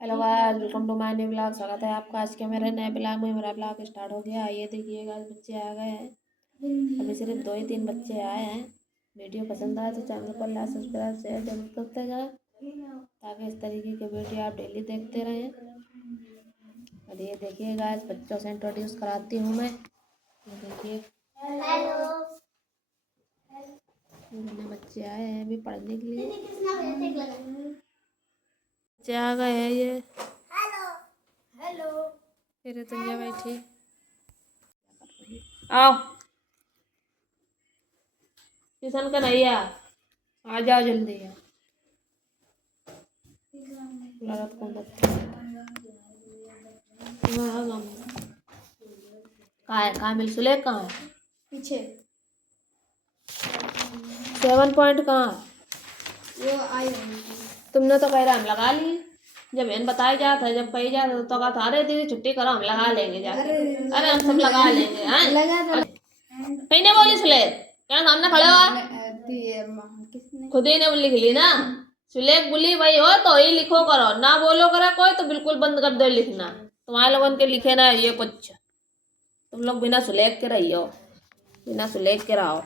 Hello guys, welcome to my new blog. स्वागत है आपका आज के मेरे नए ब्लॉग में। मेरा ब्लॉग स्टार्ट हो गया। ये देखिएगा, बच्चे आ गए हैं। अभी सिर्फ 2 ही 3 बच्चे आए हैं। वीडियो पसंद आए तो चैनल को लाइक सब्सक्राइब शेयर जरूर करते जाएं, ताकि इस तरीके के वीडियो आप डेली देखते रहें। और ये देखिए गाइस, बच्चों से इंट्रोड्यूस कराती हूँ मैं। ये देखिए, बच्चे आए हैं अभी पढ़ने के लिए। बच्चे आ गए हैं ये। हेलो फिर तो ये बैठी। आओ किशन का नहीं आ जाओ जल्दी है। लड़त को कहाँ मिल सुलेख कहाँ है? पीछे 7 पॉइंट कहाँ है? वो आई तुमने तो कह रहा हम लगा ली। जब इन बताया जाता है, जब कही जाता तो कहा था अरे दीदी छुट्टी करो, हम लगा लेंगे जाके। अरे हम सब लगा लेंगे। हैं लगा तो कहीं नहीं बोली सुलेख, क्या सामने खड़े हो? खुद ही ने लिख ली ना। सुलेख बोली भाई हो तो ही लिखो करो, ना बोलो करे कोई तो बिल्कुल बंद कर दो लिखना। तुम्हारे लोगों के लिखे ना ये कुछ। तुम लोग बिना सुलेख के रही हो, बिना सुलेख के रहो।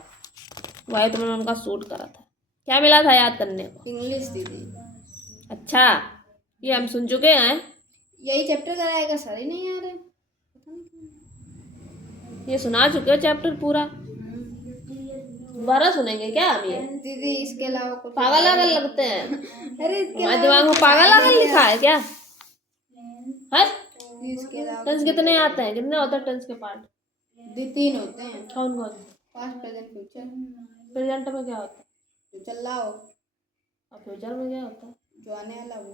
वही तुमने उनका सूट करा था। क्या मिला था याद करने को? इंग्लिश दीदी। अच्छा, ये हम सुन चुके हैं। यही चैप्टर कराएगा सर ही नहीं आ रहे। ये सुना चुके हो चैप्टर पूरा। दोबारा सुनेंगे क्या हम ये? दीदी इसके अलावा कुछ पागल आगल लगते हैं। अरे इसके हमारे दिमाग में पागल आगल लिखा है क्या? है इसके अलावा टेंस कितने आते हैं? कितने होते हैं टेंस के पार्ट? 3 होते हैं। कौन कौन? Past present future. प्रेजेंट में क्या होता है? जो चल रहा हो। और फ्यूचर में क्या होता है? जो आने वाला वो।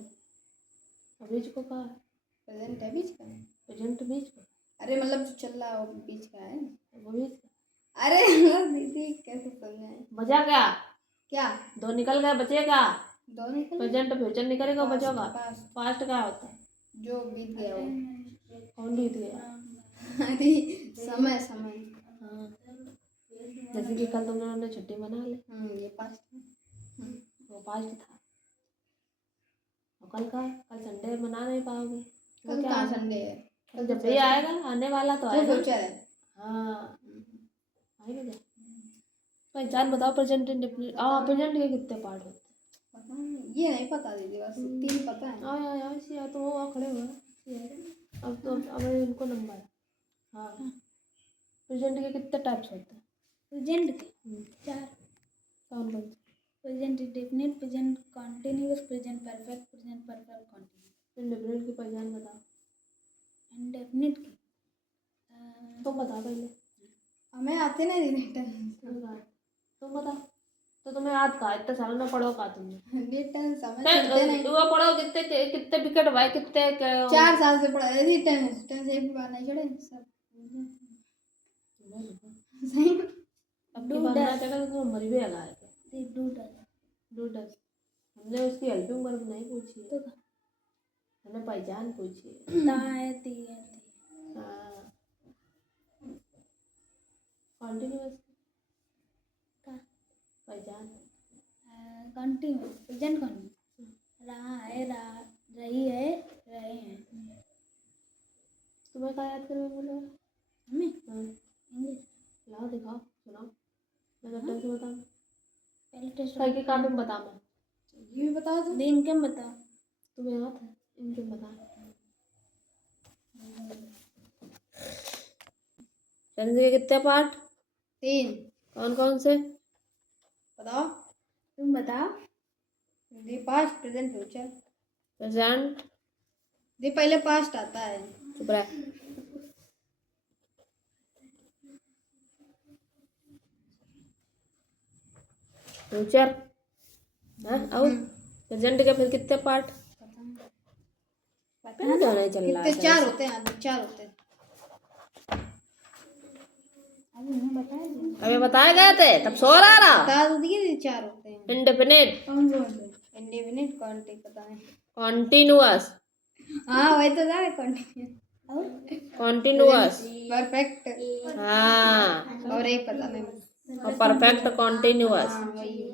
बीच को कहा है? प्रेजेंट है बीच का। प्रेजेंट बीच को। अरे मतलब जो चल रहा हो बीच का है। वो बीच का। अरे दीदी कैसे समझाए? बचा क्या? क्या 2 निकल गए, बचे क्या? दोनों प्रेजेंट फ्यूचर निकलेगा, बचोगा। पास्ट पास्ट क्या होता है? जो बीत गया वो। कौन बीत गया? अरे समय समय। हाँ, जैसे कि कल तुम लोगों ने छुट्टी मना ली। ये पास्ट वो पास्ट था। और कल कल संडे मना नहीं पाओगे। कल क्या कहाँ संडे है? कल जब भी आएगा, आने वाला तो आएगा। फ्यूचर है। हाँ आएगा क्या? पहचान बताओ प्रेजेंट इंडेफिनिट। प्रेजेंट के कितने पार्ट होते हैं? पता नहीं, ये नहीं पता दीदी, बस 3 पता है। या तो वो खड़े हुए। अब तो अब इनको नंबर है। हाँ, प्रेजेंट के कितने टाइप्स होते हैं? प्रेजेंट के 4। कौन कौन? Present indefinite, present continuous, present perfect, present perfect continuous. Indefinite की पहचान बताओ। इंडेफिनिट की तुम बताओ पहले। हमें आते ना रिटर्न। तुम बताओ। तो तुम्हें याद कहा इतना साल में पढ़ो का तुमने? रिटर्न समझ नहीं। वो पढ़ो कितने कितने विकेट भाई कितने 4 साल से पढ़ा रिटर्न रिटर्न से एक बार नहीं चढ़े सब सही। अब की बार ना चढ़ा तो मर भी लगा है। डूडस हमने उसकी हेल्पिंग वर्ब नहीं पूछी है, हमने पहचान पूछी है। हाँ, कॉन्टिन्यूअस पहचान। कंटिन्यूअस प्रेजेंट कंटिन्यूअस रहा है, रही है, रहे हैं। तुम्हें क्या याद करने बोलो? हमें इंग्लिश लाओ दिखाओ सुनाओ। मैं टेंस बताऊँ? पहले टेस्ट कल के काम में बता। मैं ये भी बताओ तो दिन के बताओ। तुम्हें याद है इनके बता। टेंस के कितने पार्ट? 3। कौन कौन से बताओ, तुम बताओ। The past present future. Present दी पहले पास्ट आता है। चुप रह। फ्यूचर है और प्रेजेंट के फिर कितने पार्ट? पता नहीं चल रहा है। कितने? 4 होते हैं। 4 होते हैं। अभी बताए गए थे तब सो रहा बता दो दिए 4 होते हैं। इंडेफिनिट, कौन कौन से? इंडेफिनिट कॉन्टी पता नहीं। कॉन्टिन्यूअस। हाँ वही तो था कंटिन्यूअस। Continuous perfect. हाँ, और एक पता नहीं। और परफेक्ट कॉन्टिन्यूअस। हाँ वही।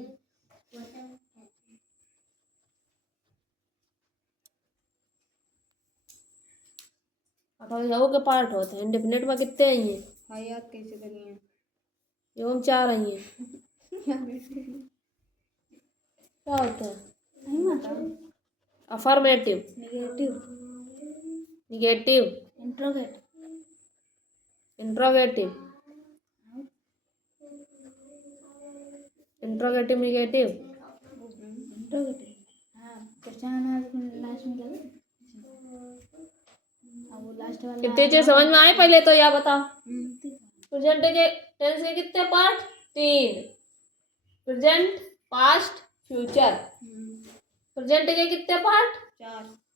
अठो के पार्ट होते हैं। इंडेफिनिट में कितने आई हैं? हाँ याद कैसे करिए। एवं 4 आई हैं। क्या होता है? नहीं आता। Affirmative, negative, negative, interrogate, interrogative, interrogative, negative. Interrogative. हाँ क्वेश्चन लास्ट में लगे। अब वो लास्ट वाला कितने चीज समझ में आए पहले तो यह बताओ। ठीक है। प्रेजेंट के टेंस के कितने part? 3। Present, past, future. Present के कितने part?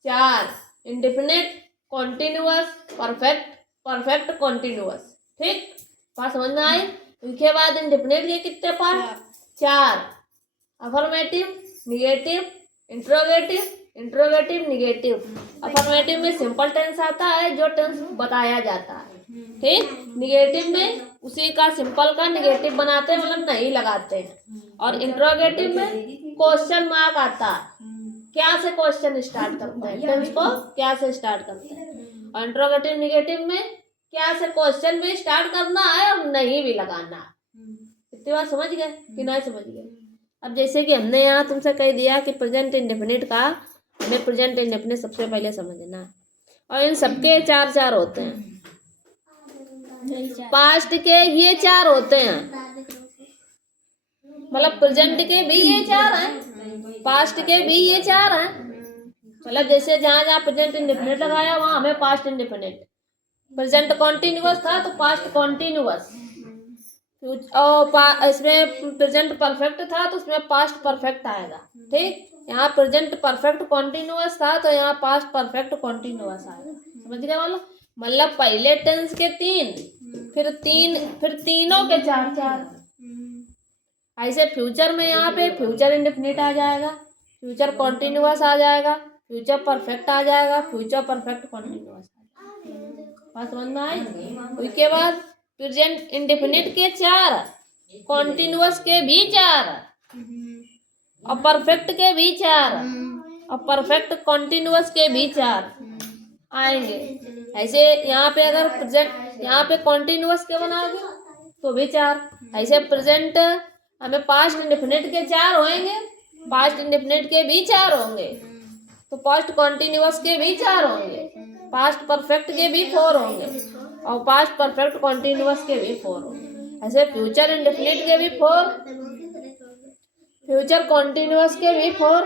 4। Indefinite, continuous, perfect, perfect continuous. ठीक, बात समझ में आई? उसके बाद इंडेफिनिट के कितने part? 4। Affirmative, negative, interrogative, interrogative, negative. Affirmative में सिंपल टेंस आता है, जो टेंस बताया जाता है। ठीक, निगेटिव में उसी का सिंपल का निगेटिव बनाते हैं, मतलब नहीं लगाते हैं। और इंट्रोगेटिव में क्वेश्चन मार्क आता है, क्या से क्वेश्चन स्टार्ट करते हैं, टेंस को क्या से स्टार्ट करते हैं। और इंट्रोगेटिव निगेटिव में क्या से क्वेश्चन भी स्टार्ट करना है और नहीं भी लगाना है। इतनी बात समझ गए कि नहीं समझ गए? अब जैसे कि हमने यहाँ तुमसे कह दिया कि प्रेजेंट इंडेफिनिट का हमें प्रेजेंट इंडेफिनिट सबसे पहले समझना है। और इन सबके 4 होते हैं। पास्ट के ये 4 होते हैं, मतलब प्रेजेंट के भी ये 4 हैं, पास्ट के भी ये 4 हैं। मतलब जैसे जहाँ जहाँ प्रेजेंट इंडेफिनिट लगाया वहाँ हमें पास्ट इंडेफिनिट। प्रेजेंट कॉन्टिन्यूअस था तो पास्ट कॉन्टिन्यूअस। और इसमें प्रेजेंट परफेक्ट था तो उसमें पास्ट परफेक्ट आएगा। ठीक, यहाँ प्रेजेंट परफेक्ट कॉन्टिन्यूअस था तो यहाँ पास्ट परफेक्ट कॉन्टिन्यूअस आएगा। समझ गए? मतलब पहले टेंस के 3, फिर तीनों के 4। ऐसे फ्यूचर में यहाँ पे फ्यूचर इंडेफिनिट आ जाएगा, फ्यूचर कॉन्टिन्यूअस आ जाएगा, फ्यूचर परफेक्ट आ जाएगा, फ्यूचर परफेक्ट कॉन्टिन्यूअस आ जाएगा। बात समझ में आई? उसके बाद प्रेजेंट इंडेफिनिट के 4, कॉन्टिन्यूअस के भी 4, और परफेक्ट के भी 4, और परफेक्ट कॉन्टिन्यूअस के भी 4 आएंगे। ऐसे यहाँ पे अगर प्रेजेंट यहाँ पे कॉन्टिन्यूअस के बनाओगे तो भी 4। ऐसे प्रेजेंट हमें पास्ट इंडेफिनिट के 4 होंगे, पास्ट इंडेफिनिट के भी 4 होंगे, तो पास्ट कॉन्टिन्यूअस के भी 4 होंगे, पास्ट परफेक्ट के भी 4 होंगे, और पास्ट परफेक्ट कॉन्टिन्यूअस के भी 4 होंगे। ऐसे फ्यूचर इंडेफिनिट के भी 4, फ्यूचर कॉन्टिन्यूअस के भी 4,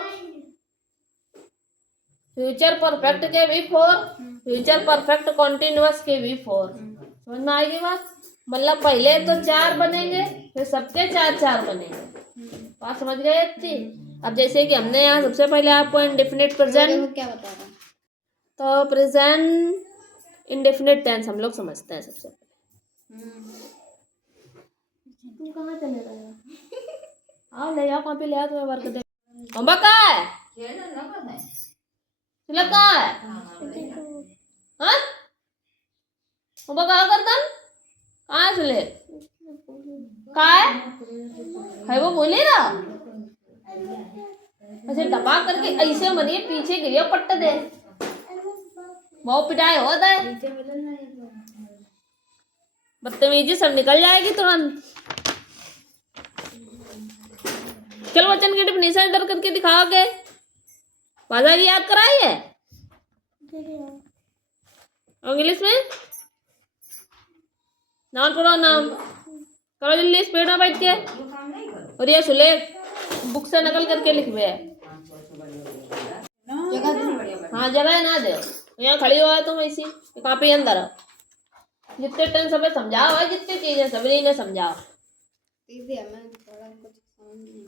फ्यूचर परफेक्ट के भी 4, फ्यूचर परफेक्ट कॉन्टिन्यूअस के भी 4। समझ में आएगी बात? मतलब पहले तो 4 बनेंगे, फिर सबके 4 बनेंगे। बात समझ गए इतनी? अब जैसे कि हमने यहाँ सबसे पहले आपको इंडेफिनिट प्रेजेंट क्या बता रहा? तो प्रेजेंट इंडेफिनिट टेंस हम लोग समझते हैं सबसे पहले। तुम कहाँ चले रहे हो? आओ ले जाओ कॉपी ले आओ, तुम्हें वर्क दे। होमवर्क कहाँ है? सिलक कहाँ है? हाँ, होमवर्क कहाँ करता? कहाँ है सुले? कहाँ है वो बोले ना? ऐसे दबा करके ऐसे मनिए पीछे गिरियो पट्टा दे, बहुत पिटाई होता है। बदतमीजी सब निकल जाएगी तुरंत। चलो वचन की डेफिनेशन इधर करके दिखाओगे। भाषा की याद कराई है इंग्लिश में? नाम पढ़ो, नाम करो जल्दी स्पीड में बैठ के। और ये सुले बुक से नकल करके लिखवे है। हाँ जगह ना दे, यहाँ खड़ी हुआ है तुम ऐसी कॉपी अंदर। जितने टेंस सब समझाओ है, जितनी चीजें सभी ने समझाओ।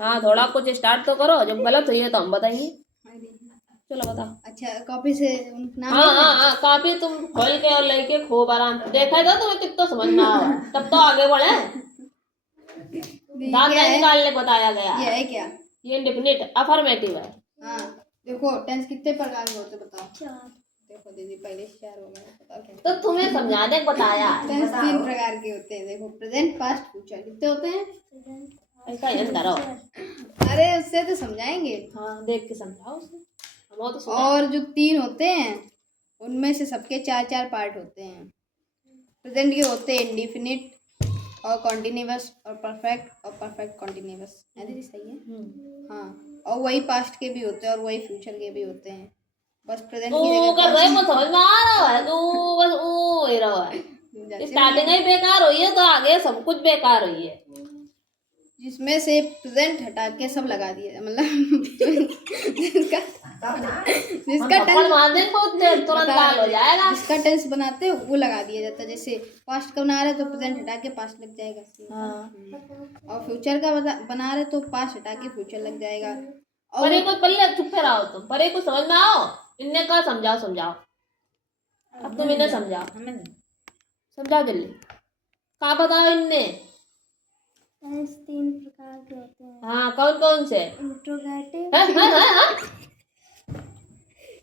हाँ थोड़ा कुछ स्टार्ट तो करो, जब गलत हुई है तो हम बताएंगे। चलो बताओ। अच्छा कॉपी से नाम? हाँ कॉपी तुम खोल के और लेके खूब आराम देखा था तुम्हें कितना समझ में आवा, तब तो आगे बढ़े। दांत नहीं निकालने बताया गया। ये है क्या? ये इंडेफिनिट अफर्मेटिव है। हाँ देखो टेंस कितने प्रकार के होते बताओ? 4। देखो दीदी पहले 4 हो गए, बताओ क्या? तो तुम्हें समझाने को बताया। टेंस 3 प्रकार के होते हैं। देखो प्रेजेंट, पास्ट, फ्यूचर। कितने होते हैं? ऐसा ही अंदर हो। अरे उससे तो समझाएंगे। हाँ देख के समझाओ उसे। और जो 3 होते हैं उनमें से सबके 4-4 पार्ट होते हैं। प्रेजेंट के होते हैं इंडिफिनिट और कॉन्टिन्यूअस और परफेक्ट कॉन्टिन्यूअस। है दीदी, सही है? हाँ, और वही पास्ट के भी होते हैं और वही फ्यूचर के भी होते हैं। बस प्रेजेंट की तू कर रहे जगह को समझ में आ रहा है, तू बस ऊ ही रहा है। स्टार्टिंग ही बेकार हुई है तो आगे सब कुछ बेकार हुई है। जिसमें से प्रेजेंट हटा के सब लगा दिया, मतलब जिसका थप्पड़ मार देंगे बहुत देर, तुरंत लाल हो जाएगा। जिसका टेंस बनाते हैं वो लगा दिया जाता है। जैसे पास्ट का बना रहे तो प्रेजेंट हटा के पास्ट लग जाएगा। हाँ। और फ्यूचर का बना रहे तो पास्ट हटा के फ्यूचर लग जाएगा। और परे को पल्ले चुप रहो तुम, परे को समझ में आओ। इन्हें का समझाओ। अब तुम इन्हें समझाओ जल्दी। का बताओ इन्हें। टेंस 3 प्रकार के होते हैं। हाँ, कौन कौन से? Interrogative,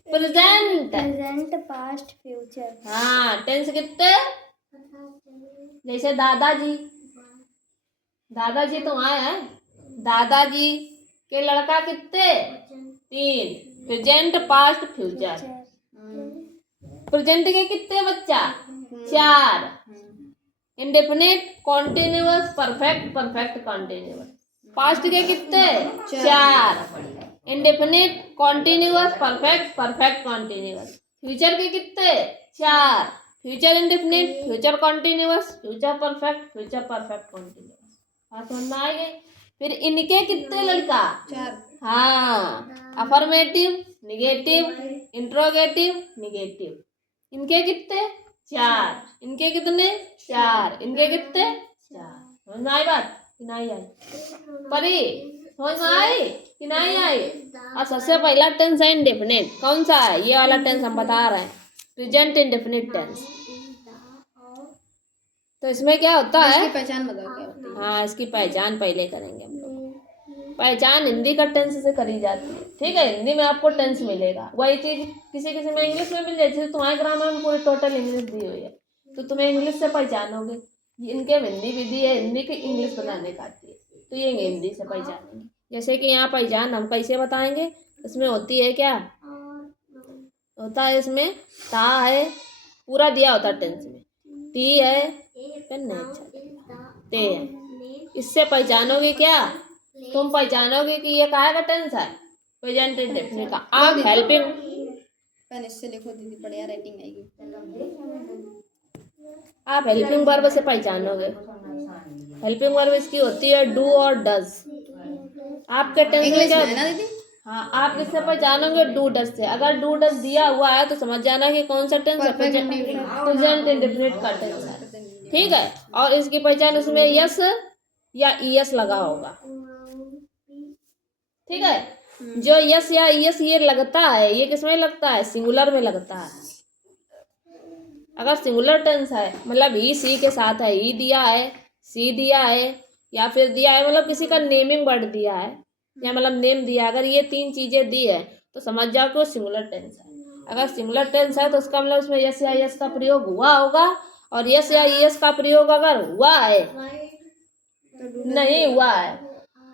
present, past, future. हाँ, टेंस कितने? जैसे दादाजी तो आए हैं। दादाजी के लड़का कितने? 3। Present, past, future. प्रेजेंट के कितने बच्चा? 4। Indefinite, continuous, perfect continuous. Past के कितने? 4। Indefinite, continuous, perfect continuous. Future के कितने? 4। Future indefinite, future continuous, future perfect continuous. बात समझ में आ गई? फिर इनके कितने लड़का? 4। हाँ, अफर्मेटिव, निगेटिव, इंट्रोगेटिव, निगेटिव। इनके कितने? 4। इनके कितने? 4। इनके कितने? 4। समझ में आई बात कि नहीं आई? परी समझ में आई कि नहीं आई? और सबसे पहला टेंस है इंडेफिनिट। कौन सा है? ये वाला टेंस हम बता रहे हैं, प्रेजेंट इंडेफिनिट टेंस। तो इसमें क्या होता है? इसकी पहचान बताओ क्या होती है? हाँ, इसकी पहचान पहले करेंगे हम लोग। पहचान हिंदी का टेंस से करी जाती है, ठीक है? हिंदी में आपको टेंस मिलेगा। वही चीज किसी में इंग्लिश में मिल जाए। जैसे तुम्हारे ग्रामर में पूरी टोटल इंग्लिश दी हुई है तो तुम्हें इंग्लिश से पहचानोगे। इनके हिंदी भी दी है, हिंदी की इंग्लिश बनाने का आती है तो ये हिंदी से पहचानेंगे। जैसे कि यहाँ पहचान हम कैसे बताएंगे? इसमें होती है क्या होता है? इसमें ता है, पूरा दिया होता है टेंस में। ती है, ते है। इससे पहचानोगे क्या? तुम पहचानोगे कि ये काहे का टेंस है? प्रेजेंट इंडेफिनिट का। आप हेल्पिंग पेन इससे लिखो दीदी, बढ़िया राइटिंग आएगी। आप हेल्पिंग वर्ब से पहचानोगे। हेल्पिंग वर्ब इसकी होती है डू और डज। आपके टेंस में क्या है ना दीदी? हाँ, आप किससे पहचानोगे? डू डज से। अगर डू डज दिया हुआ है तो समझ जाना कि कौन सा टेंस है? प्रेजेंट इंडेफिनिट का टेंस है, ठीक है? और इसकी पहचान इसमें यस या ईएस लगा होगा, ठीक है? जो यस या ईएस ये लगता है, ये किसमें लगता है? सिंगुलर में लगता है। अगर सिंगुलर टेंस है मतलब ही सी के साथ है, ही दिया है, सी दिया है, या फिर दिया है मतलब किसी का नेमिंग वर्ड दिया है या मतलब नेम दिया, अगर ये 3 चीजें दी है तो समझ जाओ कि वो सिंगुलर टेंस है। अगर सिंगुलर टेंस है तो उसका मतलब उसमें यस या यस का प्रयोग हुआ होगा, और यस या यस का प्रयोग अगर हुआ है नहीं हुआ है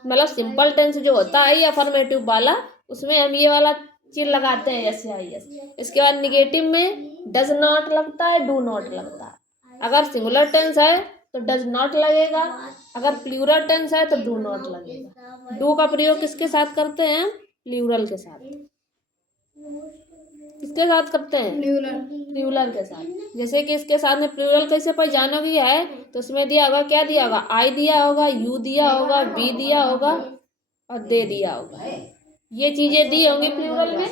मतलब सिंपल टेंस जो होता है या अफर्मेटिव वाला, उसमें हम ये वाला चीज लगाते हैं यस या यस। इसके बाद निगेटिव में डज नॉट लगता है, डू नॉट लगता है। अगर सिंगुलर टेंस है तो डज नॉट लगेगा, अगर प्लूरल टेंस है तो डू नॉट लगेगा। डू का प्रयोग किसके साथ करते हैं? प्लूरल के साथ। किसके साथ करते हैं? प्लूरल के साथ। जैसे कि इसके साथ में प्लूरल कैसे पहचानोगे है तो उसमें दिया होगा, क्या दिया होगा? आई दिया होगा, यू दिया होगा, वी दिया होगा और दे दिया होगा। ये चीजें दी होंगी प्लूरल में,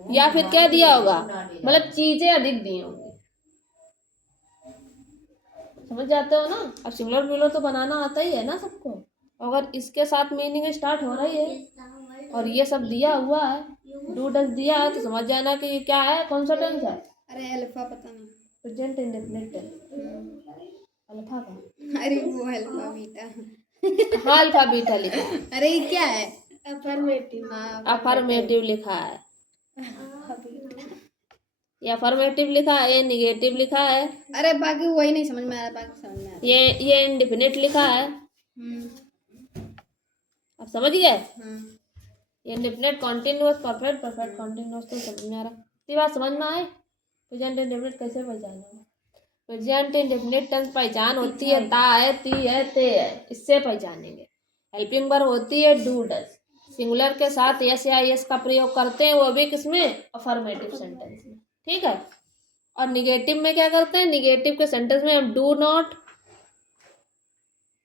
या फिर क्या दिया होगा? मतलब चीजें अधिक दी होंगी। समझ जाते हो ना? अब सिंगुलर प्लूरल तो बनाना आता ही है ना सबको। अगर इसके साथ मीनिंग स्टार्ट हो रही है और ये सब दिया हुआ है, डू डज दिया है, तो समझ जाना कि ये क्या है, कौन सा टेंस है? अरे अल्फा पता नहीं। Present indefinite tense. अल्फा का? अरे वो अल्फा बीटा। हाँ, अल्फा बीटा लिखा है। अरे ये क्या है? अफर्मेटिव। हाँ, अफर्मेटिव लिखा है। ये अफर्मेटिव लिखा है, ये निगेटिव लिखा है। अरे बाकी वही नहीं समझ में आ रहा, बाकी समझ में आ रहा। ये इंडेफिनिट लिखा है। अब समझ गए? ये इंडेफिनिट, कॉन्टिन्यूअस, परफेक्ट कॉन्टिन्यूअस तो समझ में आ रहा। ये बात समझ में आए? प्रेजेंट इंडेफिनिट कैसे पहचानोगे? प्रेजेंट इंडेफिनिट टेंस पहचान होती है ता है, ती है, ते है, इससे पहचानेंगे। हेल्पिंग वर्ब होती है डू डज। सिंगुलर के साथ यस या यस का प्रयोग करते हैं, वो भी किसमें? अफर्मेटिव सेंटेंस में। ठीक है। और निगेटिव में क्या करते हैं? निगेटिव के सेंटेंस में हम डू नॉट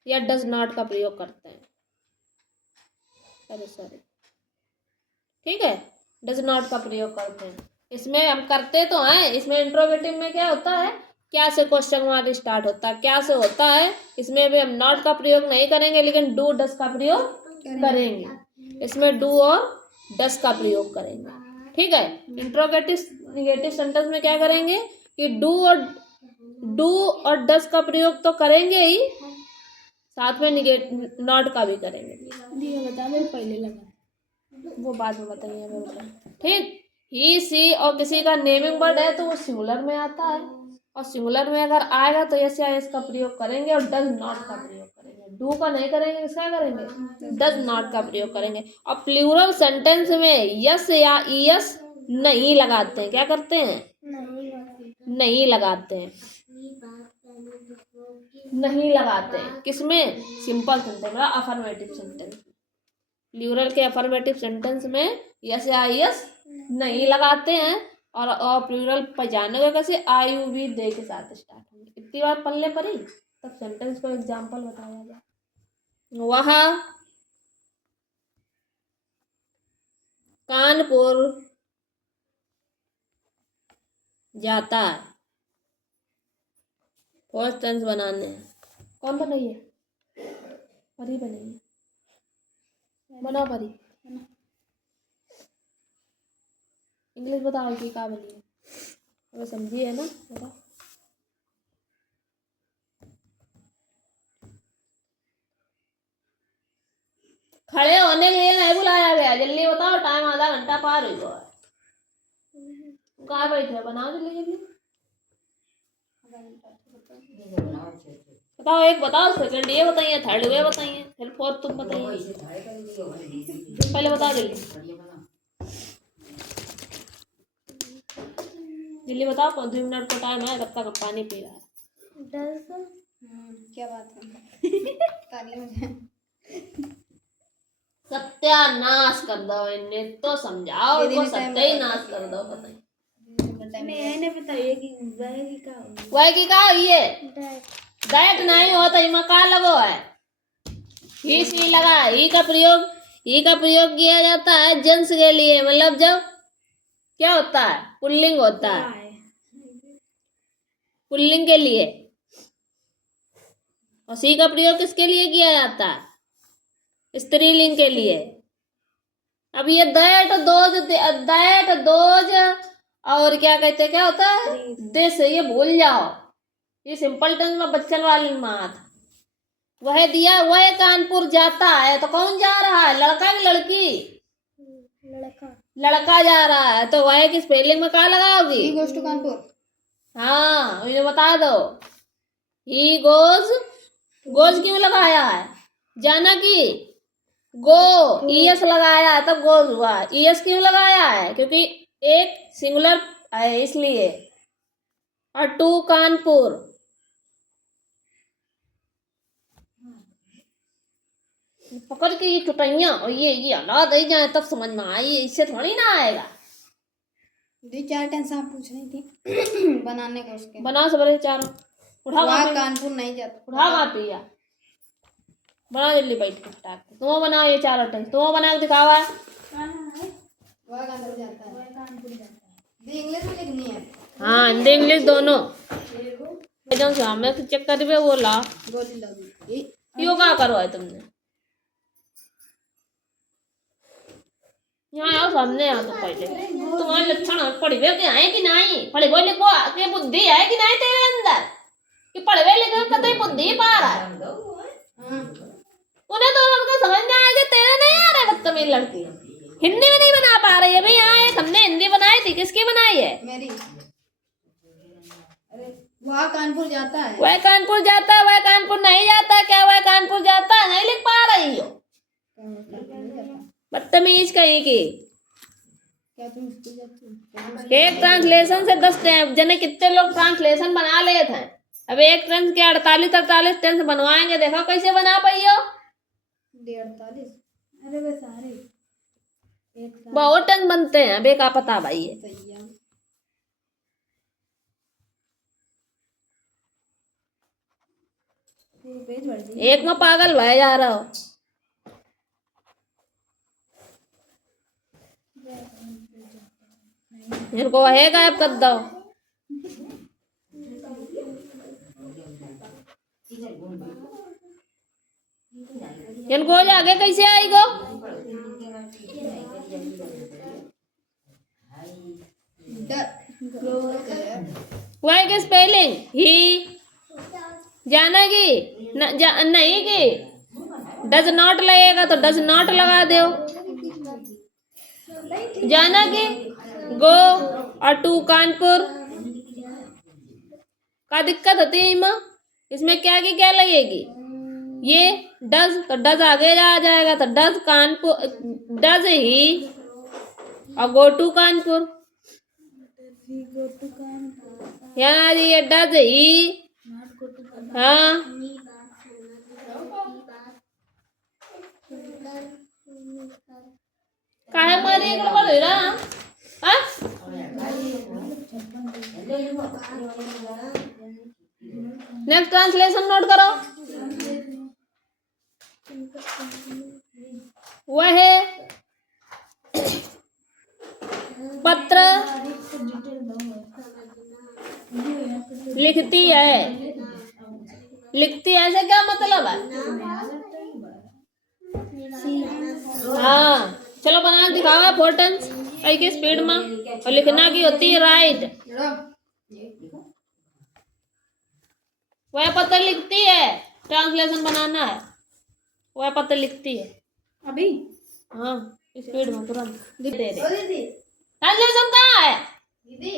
या डज नॉट का प्रयोग करते हैं। सॉरी, ठीक है, डज नॉट का प्रयोग करते हैं। इसमें हम करते तो हैं, इसमें इंट्रोगेटिव में क्या होता है? क्या से क्वेश्चन मार्क स्टार्ट होता है, क्या से होता है। इसमें भी हम नॉट का प्रयोग नहीं करेंगे, लेकिन डू डस का प्रयोग करेंगे। इसमें डू और डस का प्रयोग करेंगे। ठीक है। इंट्रोगेटिव निगेटिव सेंटेंस में क्या करेंगे कि डू और डस का प्रयोग तो करेंगे ही, साथ में नॉट का भी करेंगे। ये बता मेरे पहले लगा, वो बाद में बताइए मेरे। ठीक। ही सी और किसी का नेमिंग वर्ड है तो वो सिंगुलर में आता है, और सिंगुलर में अगर आएगा तो यस या यस का प्रयोग करेंगे और डज नॉट का प्रयोग करेंगे। डू का नहीं करेंगे, किसका करेंगे? डज नॉट का प्रयोग करेंगे। और प्लूरल सेंटेंस में यस या ईएस नहीं लगाते हैं। क्या करते हैं? नहीं लगाते हैं, नहीं लगाते हैं। किसमें? सिंपल सेंटेंस में, अफर्मेटिव सेंटेंस। प्लूरल के अफर्मेटिव सेंटेंस में यस या यस नहीं लगाते हैं, और प्लूरल पहचाने का कैसे? आई यू वी दे के साथ स्टार्ट होंगे। इतनी बार पल्ले पर ही तब सेंटेंस को एग्जाम्पल बताया जाए। वह कानपुर जाता है। फर्स्ट टेंस बनाने हैं। कौन बनाइए? परी बनाइए, बनाओ परी। इंग्लिश बताओ कि क्या बनी है, हमें समझिए है ना, बताओ। खड़े होने के लिए नहीं बुलाया गया, जल्दी बताओ, टाइम आधा घंटा पार हो गया है। कहाँ बैठे? बनाओ जल्दी जल्दी बताओ। एक बताओ, सेकंड ये बताइए, थर्ड ये बताइए, फिर फोर्थ तुम बताइए। पहले बताओ जल्दी जल्दी बताओ। 5 मिनट का टाइम है, तब तक हम पानी पी रहा है। क्या बात है? सत्यानाश कर दो इन्हें तो समझाओ, इनको सत्यानाश कर दो। बताइए वह की का ये दैट नहीं होता, इमा का लगो है? ही सी लगा। ही का प्रयोग किया जाता है जेंट्स के लिए, मतलब जब क्या होता है? पुल्लिंग होता है, पुल्लिंग के लिए। और सी का प्रयोग किसके लिए किया जाता है? स्त्रीलिंग के लिए। अब ये दैट दोज और क्या कहते हैं, क्या होता है? दिस, ये भूल जाओ। ये सिंपल टेंस में बच्चन वाली बात। वह दिया, वह कानपुर जाता है, तो कौन जा रहा है? लड़का की लड़की? लड़का जा रहा है, तो वह की स्पेलिंग में क्या लगाओगी? He goes to Kanpur. हाँ, मुझे बता दो। ही गोज क्यों लगाया है? जाना की गो, ईएस लगाया है तब गोज हुआ। ईएस क्यों लगाया है? क्योंकि एक सिंगुलर है इसलिए। और टू कानपुर, पकड़ के ये चुटैया और ये हालात दे जाए तब समझ में आई, इससे थोड़ी ना आएगा। 2-4 टेंस आप पूछ रही थी बनाने को, उसके बना सबरे चारों। उठा कानपुर नहीं जाता, उठा कहाँ पिया? बना जल्दी बैठ के स्टार्ट। तुम बनाओ ये चारों टेंस, तुम बना के दिखावा। वह कानपुर जाता है। इंग्लिश में लिखनी है। हाँ, हिंदी इंग्लिश दोनों। एकदम सामने से चेक कर वो ला गोली लगी। क्यों क्या करो है तुमने? यहाँ आओ, सामने आओ। तो पहले तुम्हारे लक्षण पढ़े हुए के आए कि नहीं? पढ़े हुए लिखो के बुद्धि है कि नहीं तेरे अंदर? कि पढ़े हुए लिखो कतई बुद्धि पा रहा है? उन्हें तो उनका समझ में आएगा, तेरे नहीं आ रहा। बदतमीज लड़की हिंदी में नहीं बना पा रही है। भाई यहाँ एक हमने हिंदी बनाई थी, किसकी बनाई है? मेरी। अरे वह कानपुर जाता है, वह कानपुर जाता है, वह कानपुर नहीं जाता। क्या वह कानपुर जाता है? नहीं लिख पा रही हो, बदतमीज कहीं की। क्या तुम स्कूल जाती हो? एक ट्रांसलेशन से 10 जने कितने लोग ट्रांसलेशन बना लेते हैं। अब एक टेंस के 48 टेंस बनवाएंगे, देखो कैसे बना पाइयो। 48 अरे वे सारे एक साथ बहुत टेंस बनते हैं, अब का पता भाई है। सही है। पूरा पेज भर दी। एक में पागल भाई जा रहा हो। इनको है गायब कर दो। इनको आगे कैसे आएगा? वाई के स्पेलिंग ही जाना की नहीं की डज नॉट लगेगा तो डज नॉट लगा दो। जाना की गो और टू कानपुर का दिक्कत होती है इमा। इसमें क्या की क्या लगेगी? ये डज तो डज आगे आ जाएगा तो डज कानपुर, डज ही और go to Kanpur. go to Kanpur, यहाँ जी ये does he. not go to Kanpur. हाँ काहे मारी एक बोल रहा हाँ। नेक्स्ट ट्रांसलेशन नोट करो। वह पत्र लिखती है। लिखती है ऐसे क्या मतलब है? हाँ चलो बना दिखाओ इम्पोर्टेंस एक ही स्पीड में। और लिखना की होती है राइट। वह पत्र लिखती है, ट्रांसलेशन बनाना है। वह पत्र लिखती है अभी हाँ स्पीड में तुरंत दे दे। दीदी ट्रांसलेशन कहाँ है? दीदी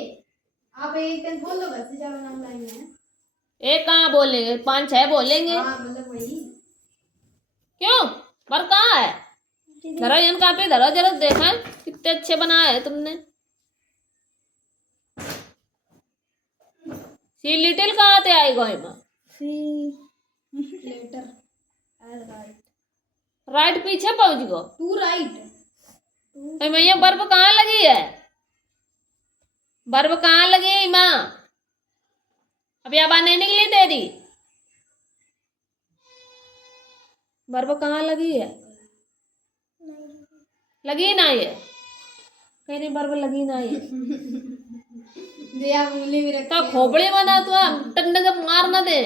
आप एक दिन बोल दो, बस से ज्यादा नाम लाएंगे हैं। एक कहाँ बोलेंगे, 5-6 बोलेंगे। हाँ मतलब वही। क्यों पर कहाँ है? धरो इन कापी धरो जरा देखा कितने अच्छे बनाए हैं तुमने। सी लिटिल कहाँ से आएगा इमा? see later I'll write. Right पीछे पहुंच गो। टू राइट भैया बर्फ कहाँ लगी है? बर्फ कहाँ लगी है इमा? अभी अब आने निकली तेरी। बर्फ कहाँ लगी है? लगी ना ये कह रही बर्फ लगी ना ये। दे आप उंगली भी रखते तो खोपड़ी बना तो टंडे से मार ना दे,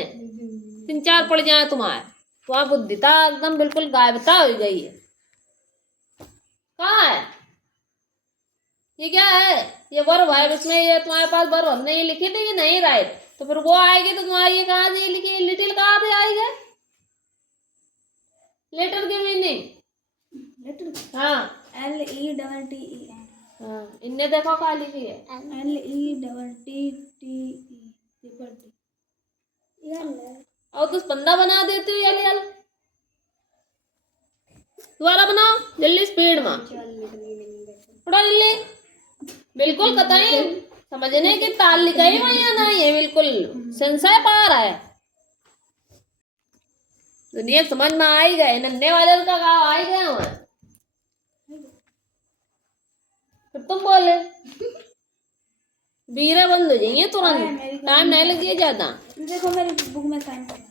3-4 पड़ जाए तुम्हारे। तुम्हारी बुद्धिता एकदम बिल्कुल गायबता हो गई है। कहाँ है ये? क्या है ये बर्फ है? इसमें ये तुम्हारे पास बर्फ नहीं लिखी थी कि नहीं राइट? तो फिर वो आएगी तो तुम्हारी ये कहाँ से लिखी? लिटिल कहाँ से आएगा? लेटर की मीनिंग Letter हाँ L-E-T-T-E-R. हाँ इनने देखो कहाँ लिखी है। L-E-T-T-E triple T. और तुम पंदा बना देती हो यार यार। दोबारा बनाओ जल्दी स्पीड में थोड़ा जल्दी। बिल्कुल कतई समझने की ताल लिखाई हुई है ना, ये बिल्कुल संशय पार है। दुनिया समझ में आ ही गए, नन्हे वाले का गाँव आ ही गए हैं। फिर तुम बोले बीरा बंद हो जाइए तुरंत, टाइम नहीं लगे ज्यादा। देखो मेरी बुक में साइन करना।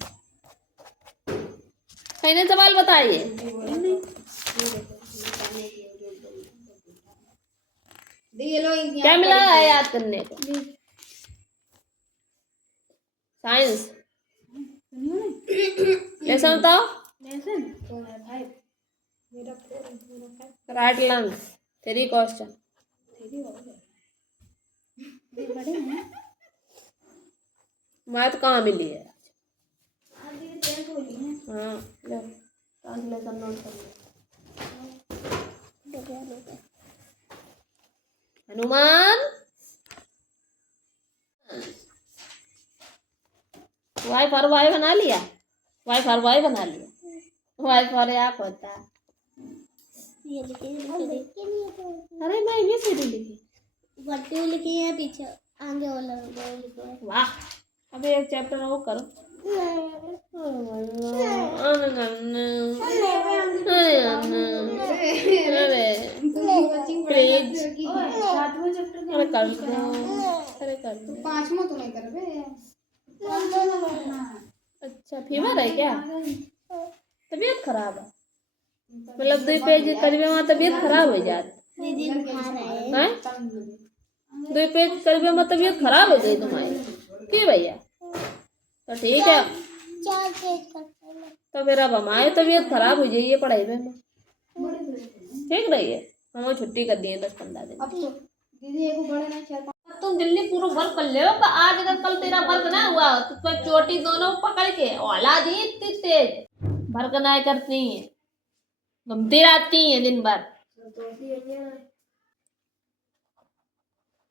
कहने सवाल बताइए। क्या मिला है याद करने को? साइंस लेसन बताओ। लेसन 5 मेरा 4 राइट लंग 3 क्वेश्चन। बड़े हैं मैथ कहाँ मिली है? आधी 10 बोली है। हाँ लो ट्रांसलेशन नोट कर लो। हनुमान वाई फॉर वाई बना लिया। वाई फॉर वाई बना लिया। वाई फॉर आप होता ये लिखी अरे मैं ये सीधी लिखी। बट्टी लिखी है पीछे आगे वाला लिखा है। वाह, अबे एक चैप्टर वो करो। प्लीज सातवां चैप्टर अरे कर दो, अरे कर दो। पांचवा तो नहीं कर बे। अच्छा फीवर है क्या? तबीयत खराब है मतलब 2 पेज करीब वहाँ तबीयत खराब हो जाती दीदी बुखार है। है। 2 पेज करीब में तबीयत खराब हो गई तुम्हारी क्यों भैया? तो ठीक है 4 पेज करते हैं। तो फिर अब हमारी तबीयत खराब हो जाइए पढ़ाई में ठीक रही है। हम छुट्टी कर दिए 10-15 दिन। अब तो दीदी एक बड़े ना 4-5 तुम जल्दी पूरा वर्क कर ले आज अगर कल तेरा वर्क ना हुआ तो फिर चोटी दोनों पकड़ के औला दी इतनी तेज वर्क ना करती है घूमती रहती है दिन भर।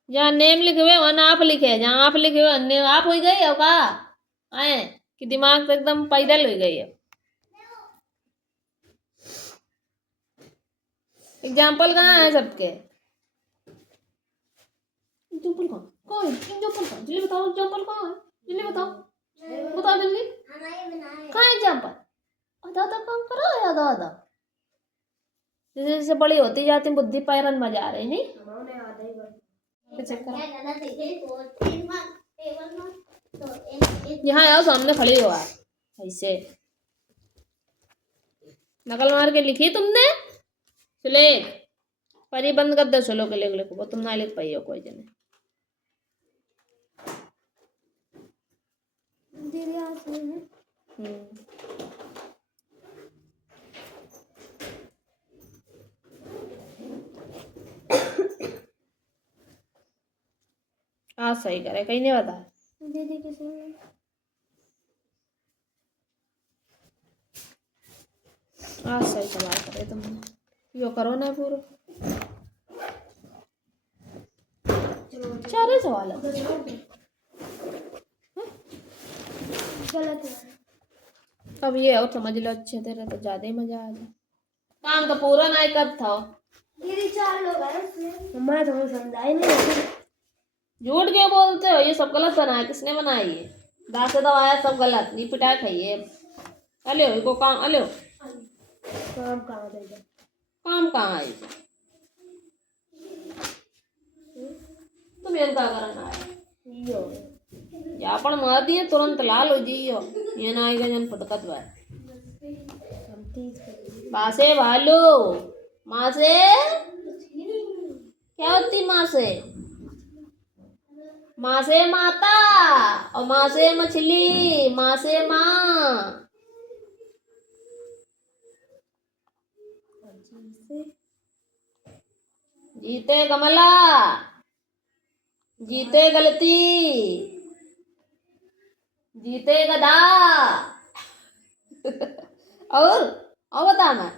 जहाँ नेम लिखे हुए वहाँ आप लिखे, जहाँ आप लिखे हुए अन्य आप हो गई हो का आए कि दिमाग तो एकदम पैदल हो गई है। एग्जाम्पल कहाँ है सबके? एग्जाम्पल कहाँ कौन है? एग्जाम्पल कहाँ जल्दी बताओ, एग्जाम्पल कहाँ है जल्दी बताओ, बताओ जल्दी कहाँ है एग्जाम्पल? आधा आधा काम करो आधा आधा। जैसे जैसे बड़ी होती जाती बुद्धि पैरन में जा रही नहीं। यहाँ आओ सामने खड़ी हो ऐसे नकल मार के लिखी तुमने सुलेख परी बंद कर दो चलो के लिखो वो तुम ना लिख पाई हो कोई जने। आज सही करे कहीं नहीं बता दीदी किसी आज सही सवाल करे तुमने यो करो ना पूरा 4 सवाल है। गलत है। अब ये और समझ लो अच्छे तेरे तो ज्यादा ही मजा आ जाए। काम तो पूरा नहीं करता हो दीदी 4 लोग हैं इसमें मैं तुम्हें समझाई नहीं। झूठ क्यों बोलते हो? ये सब गलत बनाया किसने बनाई है? दांत से दवाया सब गलत नहीं पिटाई खाइए। अले हो को काम अले काम कहाँ देगा? काम कहाँ है तुम ये क्या करना है यो या पण मार दिए तुरंत लाल हो जाइयो ये ना आएगा जन पटकत बा मासे भालू मासे क्या होती मासे? मासे माता और मासे मछली मासे माँ। जीते कमला जीते गलती जीते गधा और बता मैं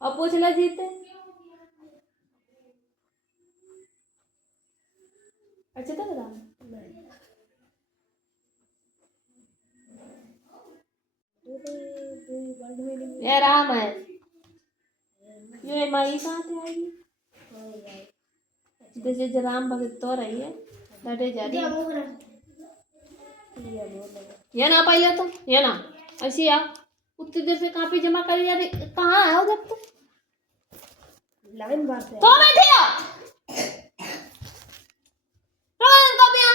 अब पूछ ले जीते अच्छे तो बता ये राम है ये माई कहाँ से आएगी? दिस इज राम भगत तो रही है दैट इज ये ना पहले तो ये ना ऐसी आ उतनी देर से कापी जमा कर यार कहाँ है जब तक लाइन बात है तो बैठे हो रोज कापियां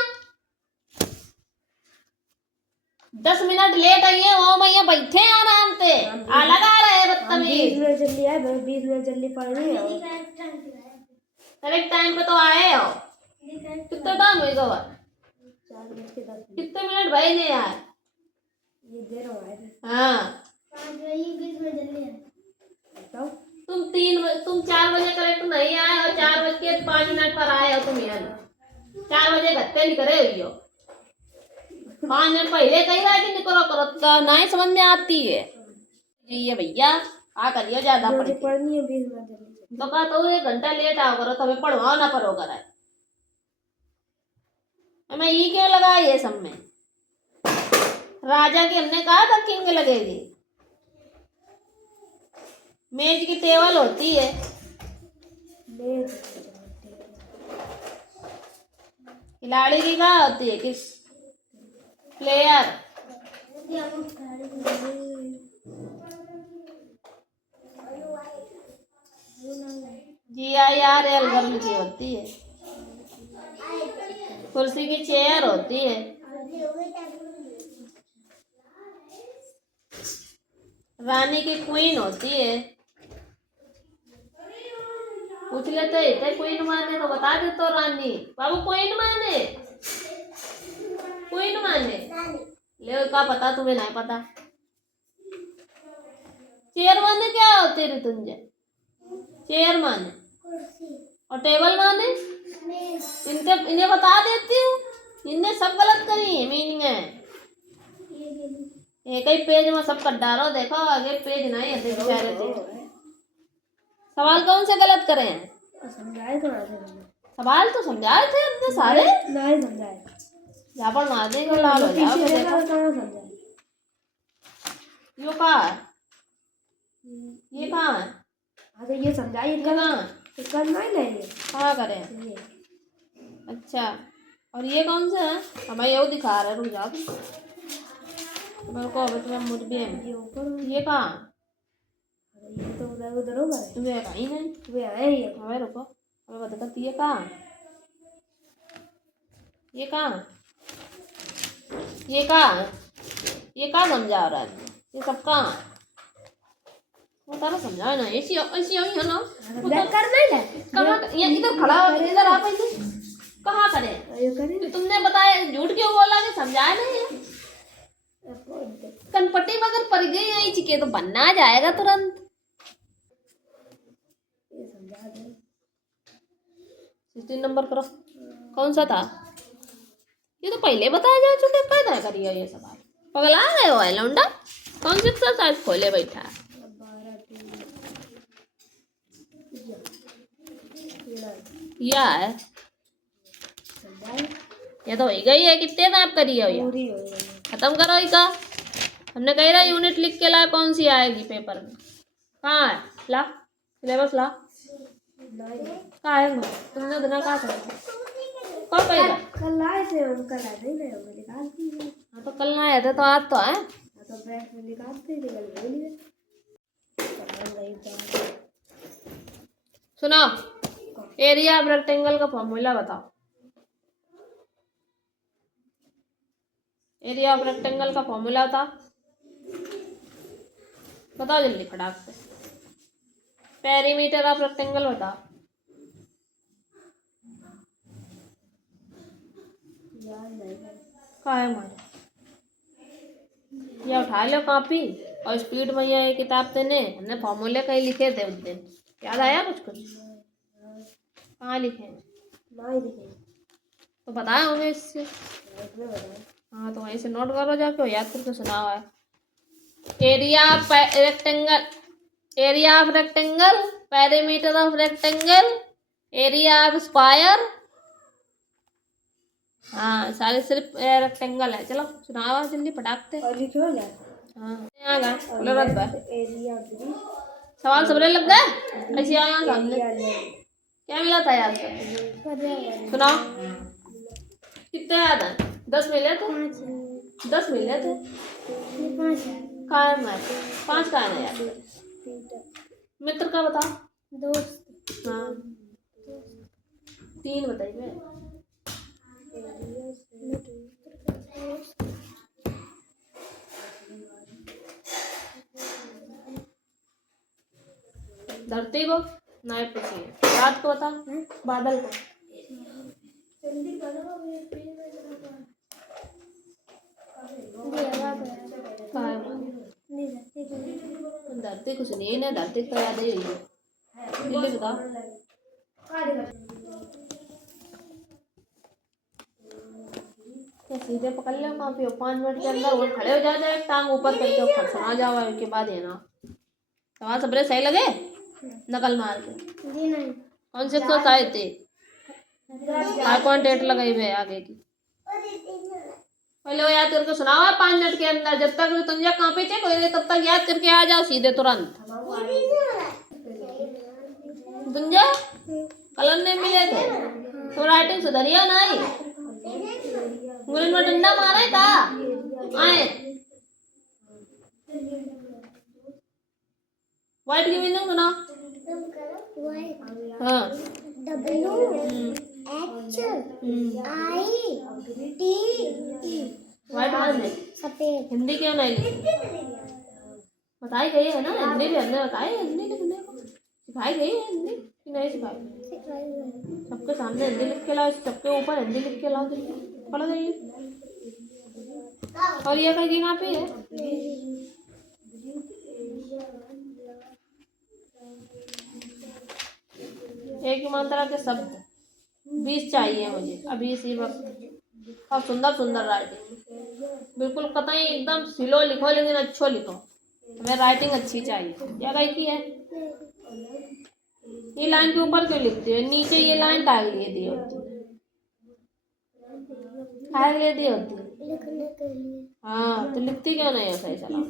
10 मिनट लेट आई है वो मैया बैठे हैं आराम से आ लगा रहे बदतमीज 20 मिनट जल्दी आए 20 मिनट जल्दी पढ़नी है। करेक्ट टाइम पे तो आए हो कितना टाइम हो गया 4 बज के 10 मिनट कितने मिनट भाई नहीं यार ये देर हो गए हाँ 5 बजे 20 मिनट जल्दी है बताओ। तुम 4 बजे करेक्ट नहीं आए और 4:05 पर आए हो तुम यार 4 बजे घट्टे निकले हुई हो 5 मिनट पहले कही रहा कि निकलो करो तो नहीं समझ में आती है जी ये भैया आ करियो ज्यादा मुझे पढ़नी है 20 मिनट जल्दी तो कहा तो 1 घंटा लेट आओ करो तुम्हें पढ़वाओ ना पढ़ो कर हमें ये क्यों लगा ये सब में राजा की हमने कहा था किंग लगेगी मेज की टेबल होती है। मेज खिलाड़ी की क्या होती है? किस प्लेयर? GIRL गर्ल की होती है। कुर्सी की चेयर होती है। रानी की क्वीन होती है। पूछ लेते इतने क्वीन माने तो बता दे तो रानी बाबू क्वीन माने ले का पता तुम्हें नहीं पता। चेयर माने क्या होते रे तुझे? चेयर माने और टेबल माने इन्हें बता देती हूँ। इनने सब गलत करी है मीनिंग है। एक ही पेज में सब कर डालो देखो आगे पेज नहीं है बेचारे थे। सवाल कौन से गलत करे हैं? समझाए तो सवाल तो समझाए थे अपने सारे नहीं समझाए। यहाँ पर मार देंगे लाल हो जाओगे देखो। समझाए यो कहाँ है? ये कहाँ है? हाँ तो ये समझाइए ये कहाँ है? तो करना ही नहीं है। कहाँ करे? अच्छा और ये कौन सा है? हमें ये दिखा रहा है रुक जाओ मेरे को अभी तुम्हें मुझ भी है। ये ऊपर ये कहाँ? ये तो उधर उधर होगा। तुम्हें कहीं नहीं। वे आए ये हमें रुको हमें बता करती ये कहाँ? ये कहाँ? ये कहाँ? ये कहाँ समझा रहा है? ये सब कहाँ? वो तारा समझा ना ऐसी ऐसी है ना करना ही है। कहाँ ये इधर खड़ा हो इधर आप ऐसे कहाँ करे? ये करें तो तुमने बताया झूठ क्यों बोला कि समझाया नहीं है? कनपट्टी में अगर पड़ गई यही चिके तो बनना जाएगा तुरंत। ये समझा दे 16 नंबर करो। कौन सा था? ये तो पहले बताया जा चुके कैसे करिए ये सवाल पगला गए हो लौंडा। कौन सी एक्सरसाइज खोले बैठा है? 12 या है ये तो हो गई है। कितने ना आप करिए हो या पूरी हो गई खत्म करो इसका। हमने कह रहा यूनिट लिख के ला कौन सी आएगी पेपर में? कहाँ है? ला सिलेबस ला कहाँ है? तुमने उतना कहाँ कर कब पैदा? कल आए थे हम कल आए नहीं हम निकाल दिए। हाँ तो कल ना आए थे तो आज तो है। तो बैग में निकालते थे कल बोल लिए सुनो एरिया ऑफ रेक्टेंगल का फॉर्मूला बताओ। एरिया ऑफ रेक्टेंगल का फॉर्मूला बताओ जल्दी फटाक से। पेरीमीटर ऑफ रेक्टेंगल बताओ। क्या है हमारे ये उठा लो कॉपी और स्पीड में ये किताब देने हमने फॉर्मूले कहीं लिखे थे उस दिन याद आया कुछ कहाँ लिखे? नहीं दिखे तो बताए होंगे इससे। हाँ तो वहीं से नोट करो जाके याद करके सुना हुआ है। Area of rectangle perimeter of rectangle area of square. हाँ सारे सिर्फ रेक्टेंगल है। चलो सुनाओ जल्दी फटाकते। और लिखे हो जाए हाँ यहाँ गा बोलो रख बा एरिया सवाल सबरे लग गए ऐसे आया सामने क्या मिला था याद कर सुनाओ। कितने याद है? 10 मिले थे 10 मिले थे। कहाँ है मैं 5 कहाँ है यार? मित्र का बताओ। दोस्त हाँ 3 बताइए। धरती को नायब पूछिए। रात को बता बादल को। धरती कुछ नहीं है धरती तो याद ही है। दिल्ली बताओ। सीधे पकड़ लो कॉपी 5 मिनट के अंदर वो खड़े हो जाए टांग ऊपर करके फंसा जाओ उसके बाद है ना सवाल सबरे सही लगे नकल मार के। कौन से एक्सरसाइज थे? 5.8 लगाई हुए आगे की पहले वो याद करके सुनाओ 5 मिनट के अंदर। जब तक तुम कॉपी चेक हो तब तक याद करके आ जाओ सीधे तुरंत। तुंजा कलर नहीं मिले थे तो राइटिंग सुधरिया नहीं गुलिन में डंडा मारे का आए व्हाइट की मीनिंग सुना हाँ व्हाइट माने सफेद हिंदी क्यों नहीं लिखी बताई गई है ना हिंदी भी हमने बताई हिंदी लिखने को सिखाई गई है हिंदी कि नहीं सिखाई सबके सामने हिंदी लिख के लाओ सबके ऊपर हिंदी लिख के लाओ जल्दी पढ़ो जल्दी और ये कहीं कहाँ पे है एक ही मात्रा के शब्द 20 चाहिए मुझे अभी इसी वक्त और सुंदर सुंदर राइटिंग बिल्कुल कतई एकदम स्लो लिखो लेकिन अच्छो लिखो हमें राइटिंग अच्छी चाहिए क्या कही की है ये लाइन के ऊपर क्यों लिखती है नीचे ये लाइन टाइल लिए दी होती टाइल लिए दी होती लिखने के लिए हाँ तो लिखती क्यों नहीं है सही सलाह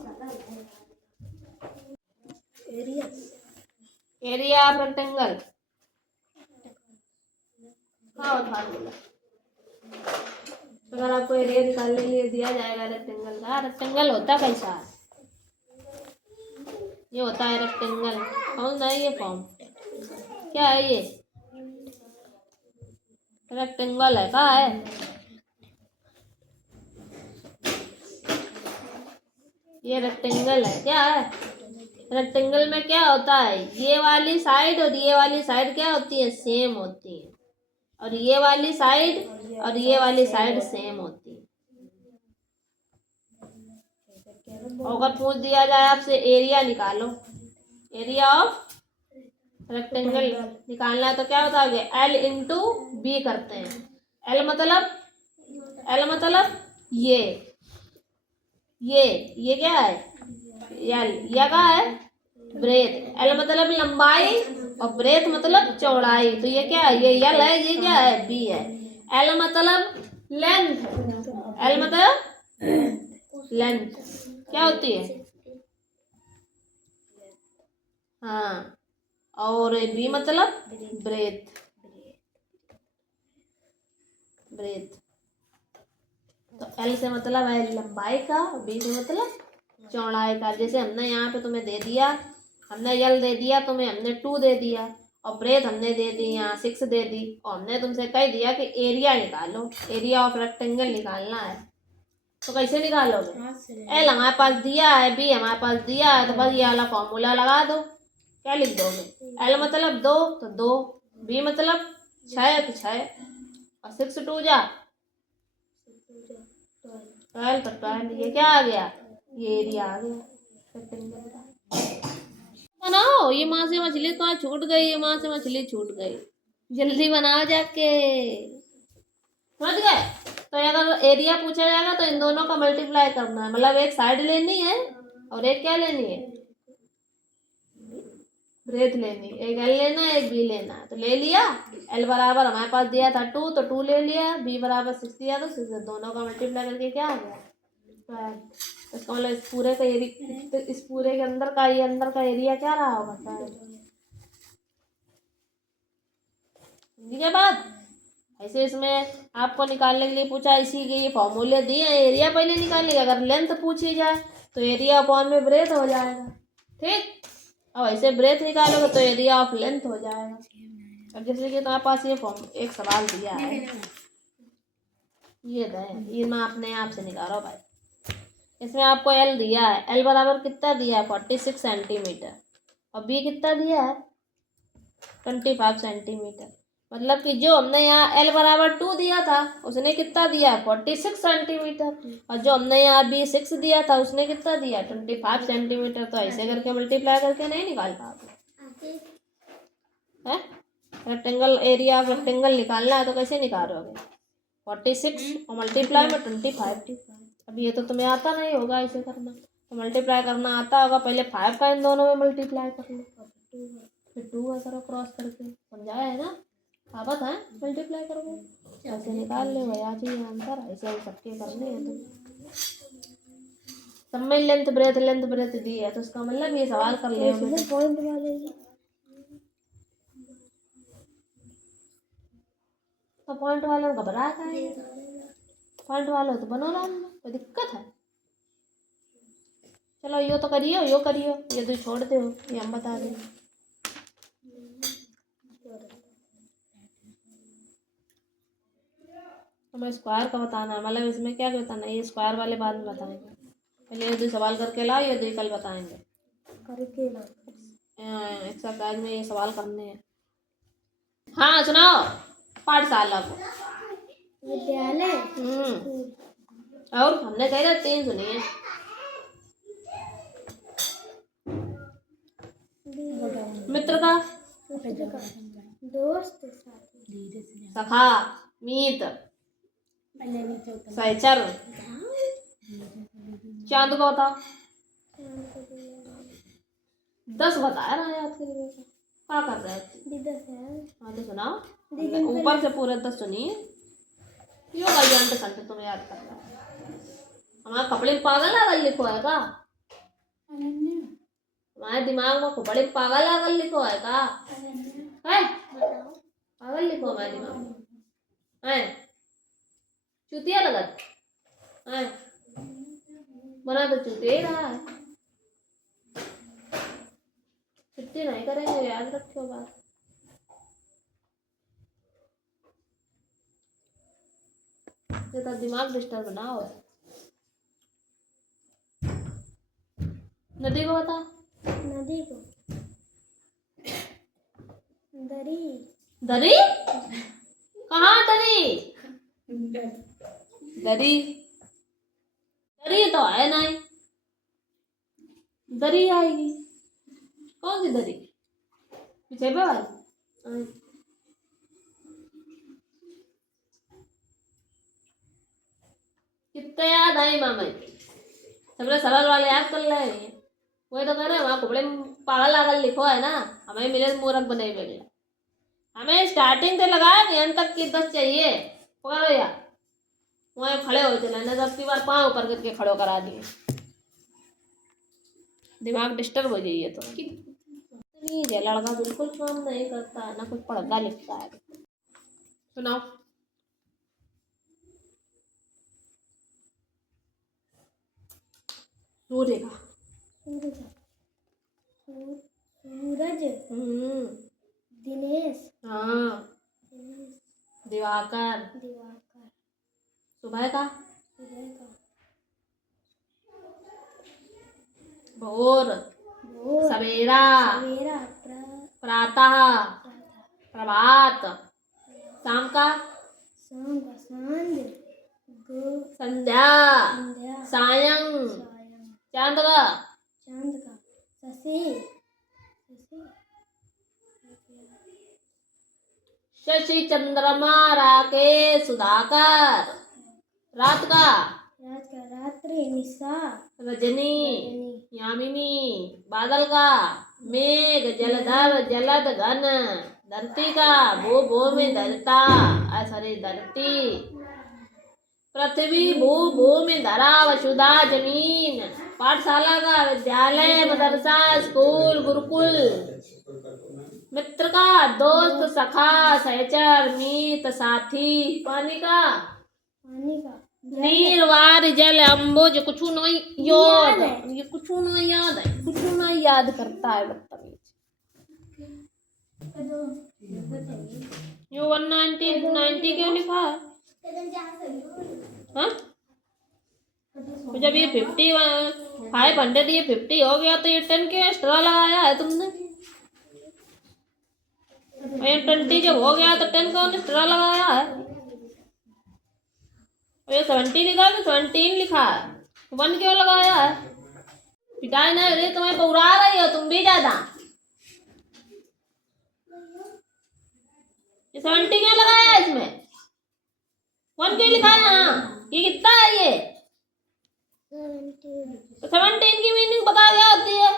एरिया ऑफ रेक्टेंगल हाँ उठा लो अगर आपको एरिया निकालने के लिए दिया जाएगा रेक्टेंगल का रेक्टेंगल होता कैसा है ये होता है रेक्टेंगल कौन सा है ये फॉर्म क्या है ये रेक्टेंगल है कहाँ है ये रेक्टेंगल है क्या है रेक्टेंगल में क्या होता है ये वाली साइड और ये वाली साइड क्या होती है सेम होती है और ये वाली साइड और ये वाली साइड सेम होती है अगर पूछ दिया जाए आपसे एरिया निकालो एरिया ऑफ रेक्टेंगल निकालना है तो क्या बताओगे एल इंटू बी करते हैं एल मतलब ये क्या है एल या क्या है ब्रेथ एल मतलब लंबाई और ब्रेथ मतलब चौड़ाई तो ये क्या है ये एल है ये क्या है बी है एल मतलब लेंथ एल मतलब लेंथ क्या होती है हाँ और बी मतलब ब्रेथ तो एल से मतलब है लंबाई का बी से मतलब चौड़ाई का जैसे हमने यहाँ पे तुम्हें दे दिया हमने एल दे दिया तुम्हें हमने 2 दे दिया और ब्रेथ हमने दे दी यहाँ 6 दे दी और हमने तुमसे कह दिया कि एरिया निकालो एरिया ऑफ रेक्टेंगल निकालना है तो कैसे निकालोगे एल हमारे पास दिया है बी हमारे पास दिया है तो बस ये वाला फॉर्मूला लगा दो क्या लिख दोगे एल मतलब 2 तो 2 बी मतलब 6 तो 6 और 6 2 जा 12 तो 12 ये क्या आ गया ये एरिया आ गया बनाओ ये माँ से मछली तो छूट गई ये माँ से मछली छूट गई जल्दी बनाओ जाके समझ गए तो अगर एरिया पूछा जाएगा तो इन दोनों का मल्टीप्लाई करना है मतलब एक साइड लेनी है और एक क्या लेनी है ब्रेथ लेनी एक एल लेना है एक बी लेना है तो ले लिया एल बराबर हमारे पास दिया था 2 तो 2 ले लिया बी बराबर 6 दिया तो 6 दोनों का मल्टीप्लाई करके क्या आ गया 12 इसका मतलब इस पूरे का एरिया इस पूरे के अंदर का ये अंदर का एरिया क्या रहा होगा 12 ठीक है बात ऐसे इसमें आपको निकालने के लिए पूछा इसी के ये फॉर्मूले दिए एरिया पहले निकालेगा अगर लेंथ पूछी जाए तो एरिया अपॉन में ब्रेथ हो जाएगा ठीक और ऐसे ब्रेथ निकालोगे तो एरिया ऑफ लेंथ हो जाएगा अब जैसे कि तुम्हारे पास ये फॉर्म एक सवाल दिया है ये मैं अपने आप से निकालो भाई इसमें आपको एल दिया है एल बराबर कितना दिया है 46 सेंटीमीटर और बी कितना दिया है 25 सेंटीमीटर मतलब कि जो हमने यहाँ एल बराबर 2 दिया था उसने कितना दिया 46 सेंटीमीटर और जो हमने यहाँ बी 6 दिया था उसने कितना दिया 25 सेंटीमीटर तो ऐसे करके मल्टीप्लाई करके नहीं निकाल पाओगे है रेक्टेंगल एरिया ऑफ रेक्टेंगल निकालना है तो कैसे निकालोगे 46 और मल्टीप्लाई में 25 अब ये तो तुम्हें आता नहीं होगा ऐसे करना तो मल्टीप्लाई करना आता होगा पहले 5 का इन दोनों में मल्टीप्लाई कर लो फिर 2 का करो क्रॉस करके समझाया है ना आवत है मल्टीप्लाई करोगे ऐसे निकाल ले भाई आज ही आंसर ऐसे सबके करने हैं तो सब में लेंथ ब्रेथ दी है तो इसका मतलब ये सवाल कर ले पॉइंट वाले तो पॉइंट वाले में घबरा का है, पॉइंट वाले तो बनो ना, कोई दिक्कत है। चलो यो तो करियो, यो करियो, ये तो छोड़ दो, ये हम बता दें। हमें स्क्वायर का बताना है, मतलब इसमें क्या बताना है, ये स्क्वायर वाले बाद में बताएंगे। पहले ये दो सवाल करके लाओ, ये दो कल बताएंगे करके लो। एक्सरसाइज में ये सवाल करने हैं। हाँ सुनाओ। पाठशाला को विद्यालय और हमने कहा 3 सुनिए। मित्र का दोस्त, साथी, सखा, मित्र, सहचर। चांद का होता 10 बताया ना याद के लिए। क्या कर रहे हैं? हाँ तो सुनाओ, ऊपर से पूरे 10 सुनिए। यो भाई घंटे घंटे तुम्हें याद कर रहा है। हमारे कपड़े में पागल आगल लिखो है का? हमारे दिमाग में कपड़े में पागल आगल लिखो है का? है पागल लिखो हमारे दिमाग में है? चूतिया लगत है, बना तो चूतिया ही रहा है। छुट्टी नहीं करेंगे, याद रखो बात। तो दिमाग डिस्टर्ब ना हो। नदी को बता। नदी को दरी, दरी कहाँ दरी? दरी दरी तो है नहीं, दरी आएगी। कौन सी दरी? पीछे पे वाली। कितने याद आई मामा जी? सबने सरल वाले याद कर ले। वही तो कह रहे हैं, वहाँ कपड़े में पागल आगल लिखो है ना, हमें मिले मूर्ख बने बेले। हमें स्टार्टिंग से लगाया कि अंत तक की 10 चाहिए। पकड़ो यार, वहाँ खड़े हो चले ना, 10 बार पाँव ऊपर करके खड़ो करा दिए। दिमाग डिस्टर्ब हो जाइए तो ये लड़का बिल्कुल काम नहीं करता, ना कुछ पढ़ता लिखता है। सुनाओ। सूर्य का सूरज, दिनेश, हाँ। दिवाकर, दिवाकर, सुबह का सुबह का भोर, भोर, सवेरा, सवेरा, प्रातः, प्रभात, शाम का शाम का सांझ, संध्या, संध्या, सायं, सायं, चांद का चांद का शशि, शशि, चंद्रमा, राकेश, सुधाकर, रात का रात्रि, निशा, रजनी, यामिनी, बादल का मेघ, जलधर, जलद, घन, धरती का भू भूमि, धरता, सॉरी धरती, पृथ्वी, भू भूमि, धरा, वसुधा, जमीन। पाठशाला का विद्यालय, मदरसा, स्कूल, गुरुकुल। मित्र का दोस्त, सखा, सहचर, मीत, साथी। पानी का नीर, वार, जल, अम्बुज। कुछ नहीं याद है, ये कुछ नहीं याद है, कुछ नहीं याद करता है बदतमीज। ये 190 क्यों लिखा है? हाँ तो जब ये 500 ये 50 हो गया तो ये 10 क्यों एक्स्ट्रा लगाया है तुमने? ये 20 जब हो गया तो 10 कौन एक्स्ट्रा लगाया है? ये 70 लिखा है तो 17 लिखा है, 1 क्यों लगाया है? पिटाई नहीं रही, तुम्हें पौरा रही हो तुम भी ज्यादा। ये 70 क्यों लगाया है इसमें? 1 क्यों लिखा है यहाँ? ये कितना है ये? तो 17 की मीनिंग पता क्या होती है?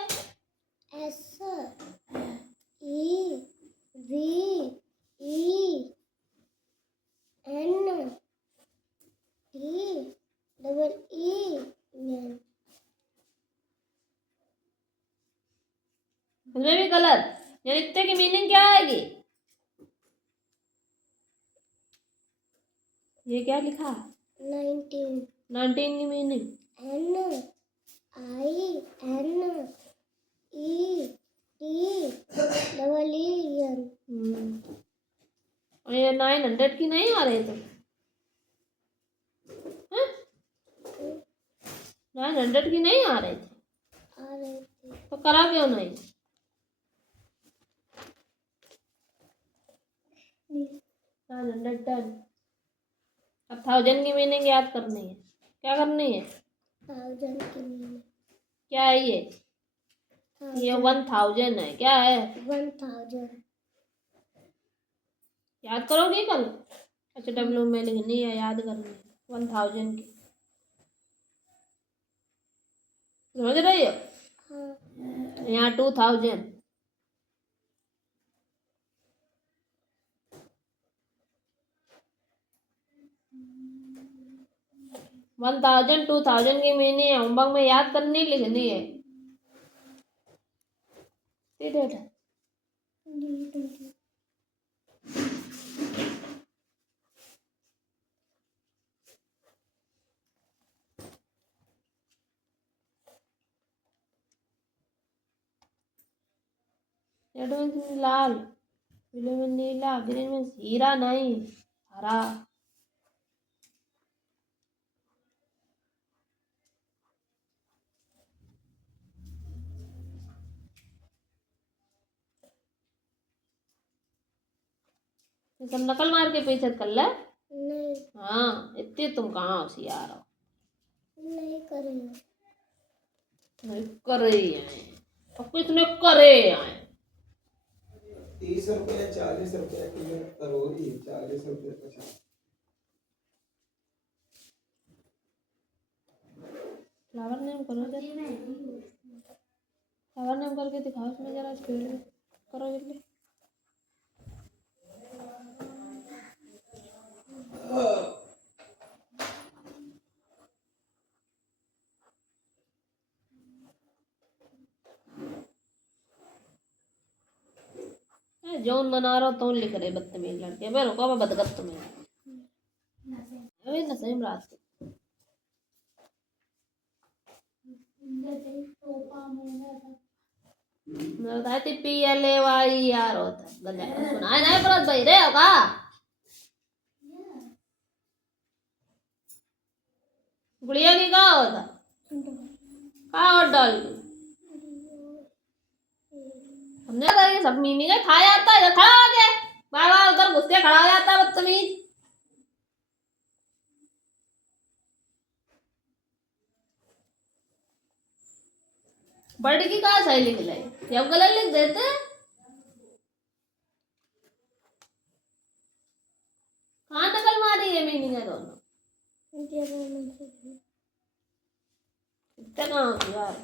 इसमें भी गलत। ये लिखते की मीनिंग क्या आएगी? ये क्या लिखा? 19 19 की मीनिंग? NINETEEN और ये 900 की नहीं आ रहे थे? 900 की नहीं आ रहे थे आ रहे थे। तो करा क्यों नहीं? 910। अब 1000 की मीनिंग याद करनी है। क्या करनी है? 1000 की मीनिंग क्या है ये? ये 1000 है। क्या है? 1000 याद करोगे कल? HW में लिखनी है, याद करनी है 1000 की। समझ रही हो? हाँ। यहाँ 2000। 1000 2000 की मीनिंग है। होमवर्क में याद करनी, लिखनी है। ठीक है। रेड मीन्स लाल, ब्लू मीन्स नीला, ग्रीन मीन्स हीरा नहीं, हरा। ये सब नकल मार के पीछे कर ले। नहीं हाँ, इतनी तुम कहाँ होशियार हो। नहीं करेंगे। नहीं करे आए और किसने करे आए? 30 रुपये 40 रुपये किलो तरोरी 40 रुपये 50। फ्लावर नेम करो जरा। फ्लावर नेम करके दिखाओ इसमें जरा, स्पीड में करो जल्दी। जौन बना रहा तो लिख रहे बदतमीज लड़के। मैं रुको, मैं बदगत तुम्हें अभी नसीम रात को मैं बताया थी PLAYER होता है। गंजा सुनाए नहीं परत भाई रे होगा। गुड़िया की कहा होता? कहा और डाल दी हमने तो ये सब मीनिंग है। खा जाता है, खड़ा हो गया बार बार उधर घुस के खड़ा हो जाता है बदतमीज। बर्ड की कहा सही लिख ले, जब गलत लिख देते। कहाँ नकल मारी है मीनिंग है दोनों। इतना कहाँ यार।